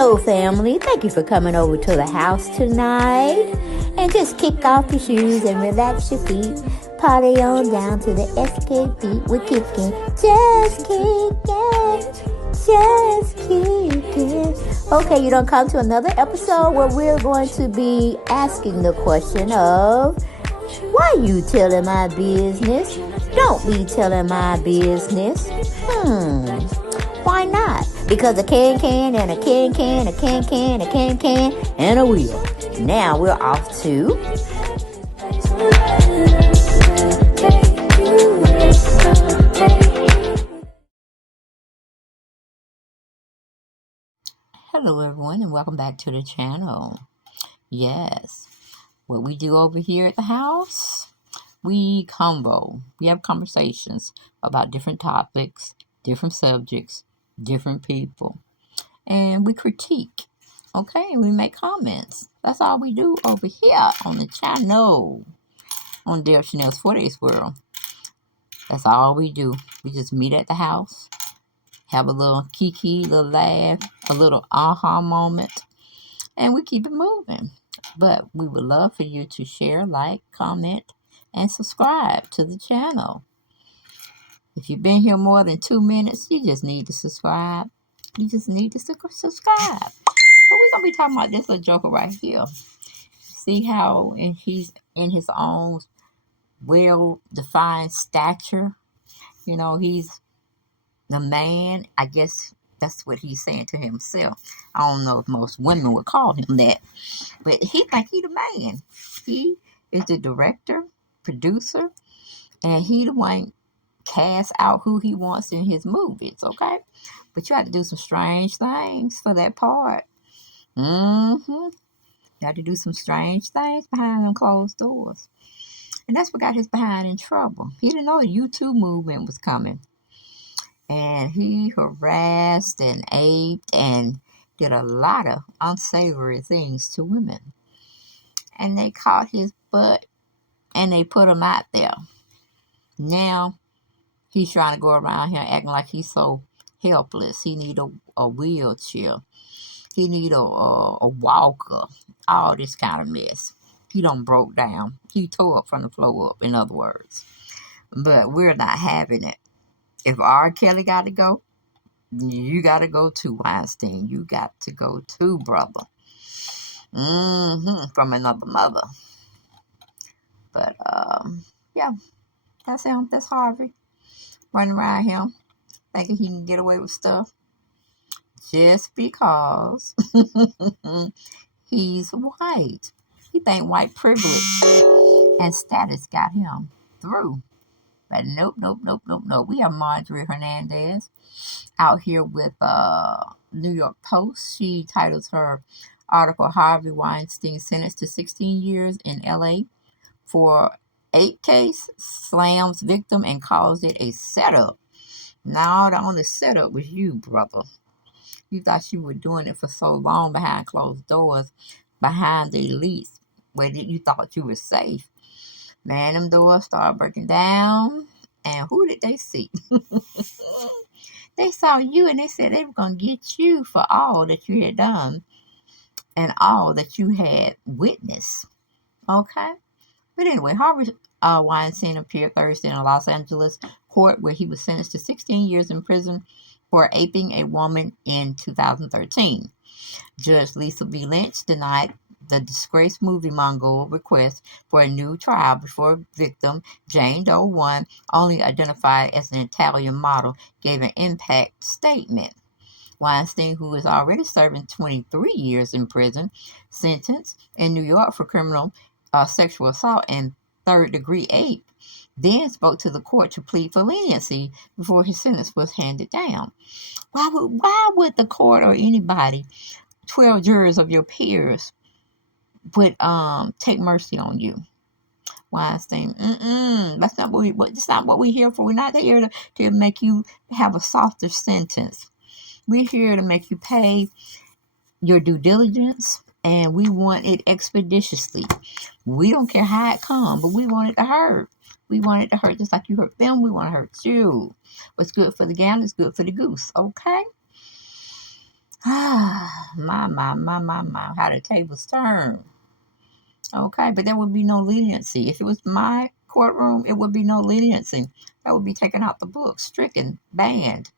Hello, family. Thank you for coming over to the house tonight. And just kick off your shoes and relax your feet. Party on down to the SK beat. We're kicking, just kicking, just kicking. Okay, you don't come to another episode where we're going to be asking the question of, why you telling my business? Don't be telling my business. Why not? Because a can and a can, a can, and a wheel. Now we're off to... Hello, everyone, and welcome back to the channel. Yes, what we do over here at the house, we convo. We have conversations about different topics, different subjects, different people, and we critique. Okay, we make comments. That's all we do over here on the channel, on Dale Chanel's 4Days World. That's all we do. We just meet at the house, have a little kiki, a little laugh, a little aha moment, and we keep it moving. But we would love for you to share, like, comment, and subscribe to the channel. If you've been here more than 2 minutes, you just need to subscribe. You just need to subscribe. But we're going to be talking about this little joker right here. See how he's in his own well-defined stature. You know, he's the man. I guess that's what he's saying to himself. I don't know if most women would call him that. But he think he the man. He is the director, producer, and he the one cast out who he wants in his movies, okay? But you have to do some strange things for that part. You have to do some strange things behind them closed doors. And that's what got his behind in trouble. He didn't know the YouTube movement was coming. And he harassed and aped and did a lot of unsavory things to women. And they caught his butt and they put him out there. Now, he's trying to go around here acting like he's so helpless. He need a wheelchair. He need a walker. All this kind of mess. He done broke down. He tore up from the floor up, in other words. But we're not having it. If R. Kelly got to go, you got to go too, Weinstein. You got to go too, brother. From another mother. But, yeah. That's him. That's Harvey. Running around him, thinking he can get away with stuff. Just because he's white. He think white privilege and status got him through. But nope. We have Marjorie Hernandez out here with New York Post. She titles her article, Harvey Weinstein sentenced to 16 years in L.A. for 8 case, slams victim and calls it a setup. Now, the only setup was you, brother. You thought you were doing it for so long behind closed doors, behind the elites, where you thought you were safe. Man, them doors started breaking down, and who did they see? They saw you, and they said they were going to get you for all that you had done and all that you had witnessed. Okay? But anyway, Harvey Weinstein appeared Thursday in a Los Angeles court where he was sentenced to 16 years in prison for aping a woman in 2013. Judge Lisa V. Lynch denied the disgraced movie mogul request for a new trial before victim Jane Doe 1, only identified as an Italian model, gave an impact statement. Weinstein, who is already serving 23 years in prison, sentenced in New York for criminal sexual assault and third-degree ape, then spoke to the court to plead for leniency before his sentence was handed down. Why would the court or anybody, 12 jurors of your peers, would take mercy on you? Weinstein, that's not what we're here for. We're not here to make you have a softer sentence. We're here to make you pay your due diligence, and we want it expeditiously. We don't care how it comes, but we want it to hurt. We want it to hurt just like you hurt them. We want to hurt you. What's good for the gander is good for the goose, okay? My, how the tables turn. Okay, but there would be no leniency. If it was my courtroom, it would be no leniency. That would be taken out the book, stricken, banned.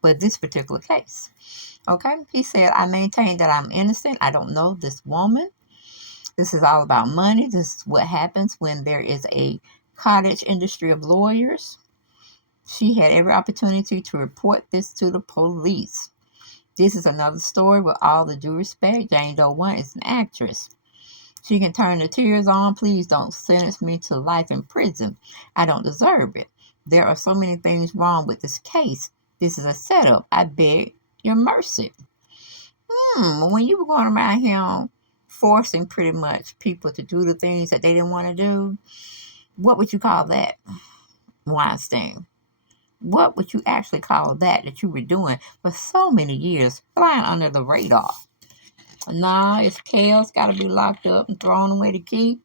But this particular case. Okay, he said, I maintain that I'm innocent. I don't know this woman. This is all about money. This is what happens when there is a cottage industry of lawyers. She had every opportunity to report this to the police. This is another story with all the due respect. Jane Doe 1 is an actress. She can turn the tears on. Please don't sentence me to life in prison. I don't deserve it. There are so many things wrong with this case. This is a setup. I beg your mercy. When you were going around here forcing pretty much people to do the things that they didn't want to do, what would you call that, Weinstein? What would you actually call that you were doing for so many years, flying under the radar? Nah, it's chaos, got to be locked up and thrown away to keep.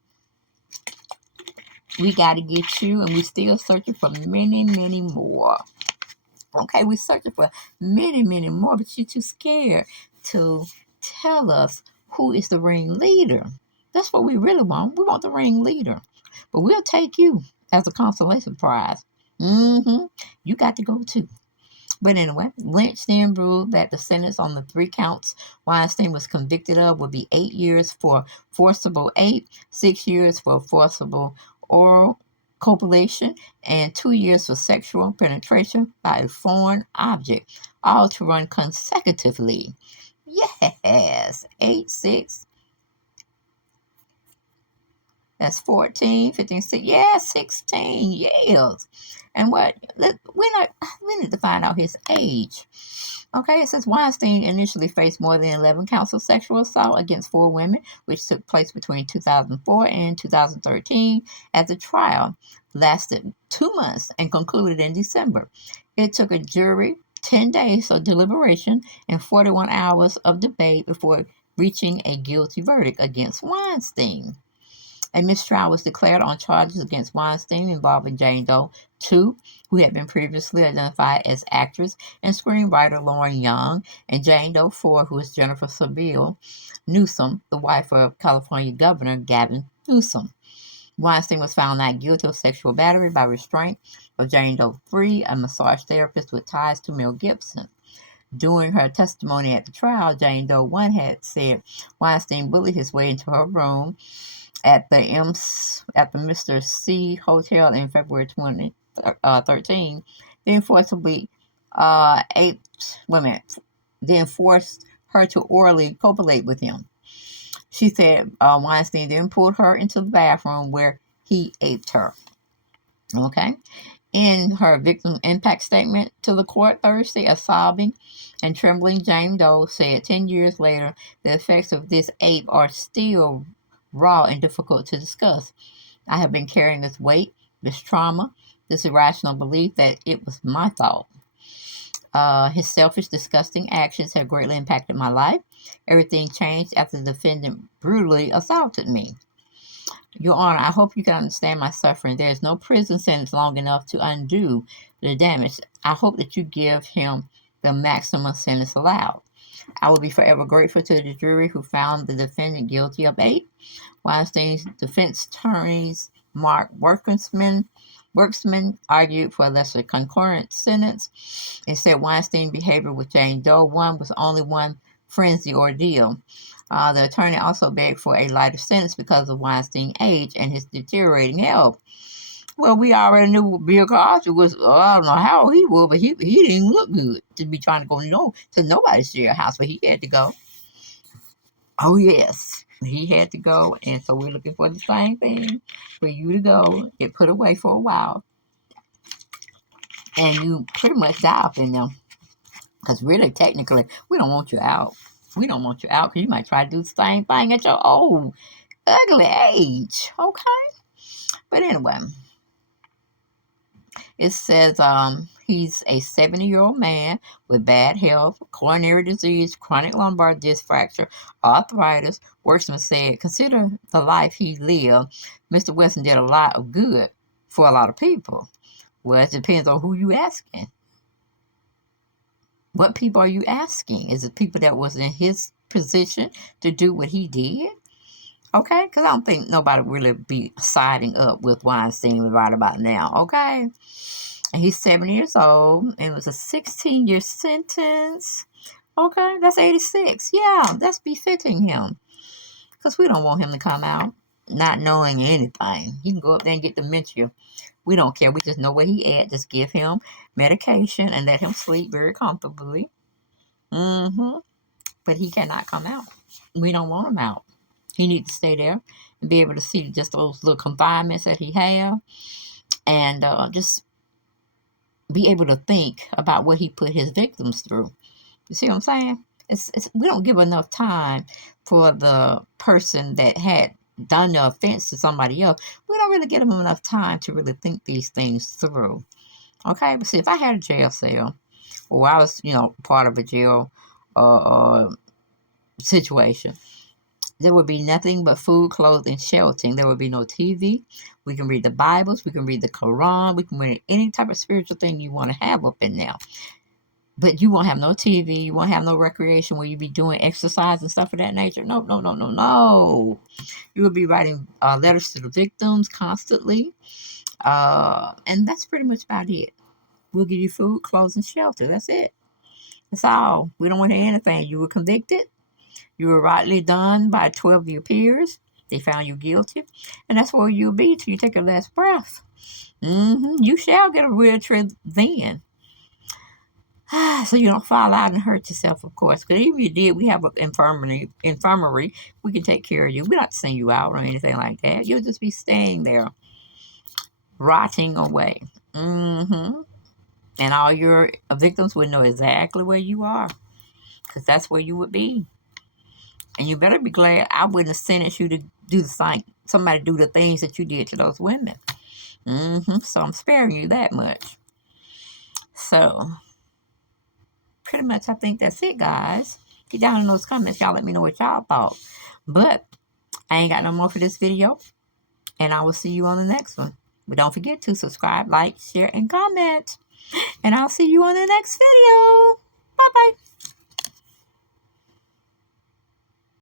We got to get you, and we're still searching for many, many more. Okay, we're searching for many, many more, but you're too scared to tell us who is the ringleader. That's what we really want. We want the ringleader. But we'll take you as a consolation prize. You got to go too. But anyway, Lynch then ruled that the sentence on the 3 counts Weinstein was convicted of would be 8 years for forcible ape, 6 years for forcible oral copulation, and 2 years for sexual penetration by a foreign object, all to run consecutively. Yes, 8, 6. That's 14, 15, 6. Yeah, 16 years. And we need to find out his age. Okay, it says Weinstein initially faced more than 11 counts of sexual assault against 4 women, which took place between 2004 and 2013, as the trial lasted 2 months and concluded in December. It took a jury 10 days of deliberation and 41 hours of debate before reaching a guilty verdict against Weinstein. A mistrial was declared on charges against Weinstein involving Jane Doe 2, who had been previously identified as actress and screenwriter Lauren Young, and Jane Doe 4, who is Jennifer Saville Newsom, the wife of California Governor Gavin Newsom. Weinstein was found not guilty of sexual battery by restraint of Jane Doe 3, a massage therapist with ties to Mel Gibson. During her testimony at the trial, Jane Doe 1 had said Weinstein bullied his way into her room at the Mr. C Hotel in February 2013, then forcibly then forced her to orally copulate with him. She said Weinstein then pulled her into the bathroom where he aped her. Okay. In her victim impact statement to the court Thursday, a sobbing and trembling Jane Doe said 10 years later, the effects of this ape are still raw and difficult to discuss. I have been carrying this weight, this trauma, this irrational belief that it was my fault. His selfish, disgusting actions have greatly impacted my life. Everything changed after the defendant brutally assaulted me. Your Honor, I hope you can understand my suffering. There is no prison sentence long enough to undo the damage. I hope that you give him the maximum sentence allowed. I will be forever grateful to the jury who found the defendant guilty of 8. Weinstein's defense attorneys, Mark Worksman, argued for a lesser concurrent sentence and said Weinstein's behavior with Jane Doe 1 was only one frenzy ordeal. The attorney also begged for a lighter sentence because of Weinstein's age and his deteriorating health. Well, we already knew Bill Cosby was, I don't know how he was, but he didn't look good to be trying to go to nobody's jailhouse, but he had to go. Oh, yes, he had to go, and so we're looking for the same thing, for you to go, get put away for a while, and you pretty much die up in there, because really, technically, we don't want you out. We don't want you out, because you might try to do the same thing at your old, ugly age, okay? But anyway, it says he's a 70-year-old man with bad health, coronary disease, chronic lumbar disc fracture, arthritis. Worksman said, consider the life he lived. Mr. Weston did a lot of good for a lot of people. Well, it depends on who you asking. What people are you asking? Is it people that was in his position to do what he did. Okay? Because I don't think nobody really be siding up with Weinstein right about now. Okay? And he's 7 years old, and it was a 16-year sentence. Okay? That's 86. Yeah, that's befitting him. Because we don't want him to come out not knowing anything. He can go up there and get dementia. We don't care. We just know where he at. Just give him medication and let him sleep very comfortably. But he cannot come out. We don't want him out. He needs to stay there and be able to see just those little confinements that he have, and just be able to think about what he put his victims through. You see what I'm saying? We don't give enough time for the person that had done the offense to somebody else. We don't really give them enough time to really think these things through. Okay? But see, if I had a jail cell, or I was, part of a jail situation, there would be nothing but food, clothes, and sheltering. There would be no TV. We can read the Bibles. We can read the Quran. We can read any type of spiritual thing you want to have up in there. But you won't have no TV. You won't have no recreation where you be doing exercise and stuff of that nature. No, no, no, no, no. You will be writing letters to the victims constantly. And that's pretty much about it. We'll give you food, clothes, and shelter. That's it. That's all. We don't want to hear anything. You were convicted. You were rightly done by 12 of your peers. They found you guilty. And that's where you'll be till you take your last breath. You shall get a wheelchair then. So you don't fall out and hurt yourself, of course. Because even if you did, we have an infirmary. We can take care of you. We're not sending you out or anything like that. You'll just be staying there, rotting away. And all your victims would know exactly where you are. Because that's where you would be. And you better be glad I wouldn't have sentenced you to do the same. Somebody do the things that you did to those women. So I'm sparing you that much. So, pretty much I think that's it, guys. Get down in those comments. Y'all let me know what y'all thought. But I ain't got no more for this video. And I will see you on the next one. But don't forget to subscribe, like, share, and comment. And I'll see you on the next video. Bye-bye.